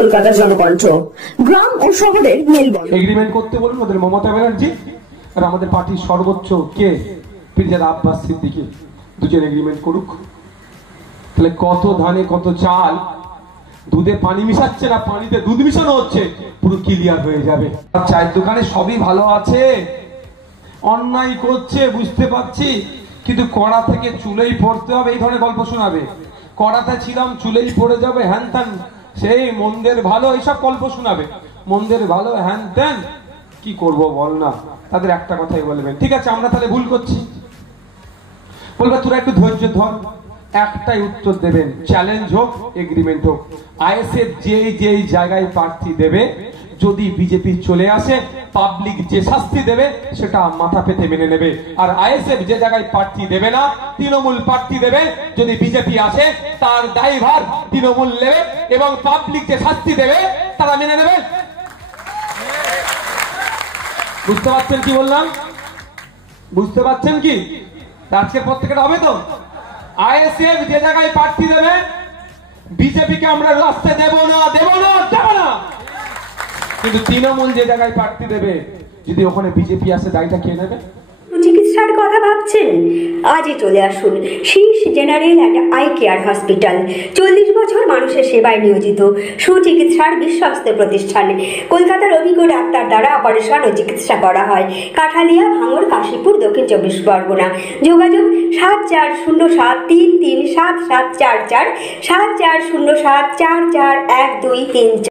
কলকাতা জনকণ্ঠ, গ্রাম ও শহরের মেলবন্ধন। এগ্রিমেন্ট করতে বলুন ওদের মমতা ব্যানার্জি আর আমাদের পার্টির সর্বোচ্চ কে পিরজাদা আব্বাস সিদ্দিকী, দুজন এগ্রিমেন্ট করুক। তাহলে কত ধানে কত চাল, দুধে পানি মিশাচ্ছে না পানিতে দুধ মিশানো হচ্ছে, পুরো ক্লিয়ার হয়ে যাবে। আর চায়ের দোকানে সবই ভালো আছে, অন্যায় করছে বুঝতে পারছি, কিন্তু কড়া থেকে চুলেই পড়তে হবে এই ধরনের গল্প শোনাবে। কড়াতে ছিলাম চুলেই পড়ে যাবে হ্যান ত্যান, সেই মন্দের ভালো এইসব গল্প শোনাবে, মন্দের ভালো হ্যান ত্যান। কি করব বল না, তাদের একটা কথাই বলবেন, ঠিক আছে আমরা তাহলে ভুল করছি, বলবে তোরা একটু ধৈর্য ধর। একটাই উত্তর দেবেন, চ্যালেঞ্জ হোক এগ্রিমেন্ট হোক। আইএসএফ যেই জায়গায় প্রার্থী দেবে, যদি বিজেপি চলে আসে পাবলিক যে শাস্তি দেবে সেটা মাথা পেতে মেনে নেবে। আর আইএসএফ যে জায়গায় প্রার্থী দেবে না, তৃণমূল প্রার্থী দেবে, যদি বিজেপি আসে তার দায়ভার তৃণমূল নেবে এবং পাবলিক যে শাস্তি দেবে তারা মেনে নেবে। বুঝতে পারছেন কি বললাম? বুঝতে পারছেন কি? আজকের পর থেকে হবে তো, আইএসএফ যে জায়গায় প্রার্থী দেবে, বিজেপিকে আমরা রাস্তা দেব না দেব না দেব না, কিন্তু তৃণমূল যে জায়গায় প্রার্থী দেবে, যদি ওখানে বিজেপি আসে দায়টা কে নেবে? চিকিৎসার কথা ভাবছেন? আজই চলে আসুন শীর্ষ general and eye care hospital. 40 বছর মানুষের সেবায় নিয়োজিত সুচিকিৎসার বিশ্বস্ত প্রতিষ্ঠান। কলকাতার অভিজ্ঞ ডাক্তার দ্বারা অপারেশন ও চিকিৎসা করা হয়। কাঠালিয়া, ভাঙড়, কাশীপুর, দক্ষিণ 24 পরগনা। যোগাযোগ 7407337744, 7407441234।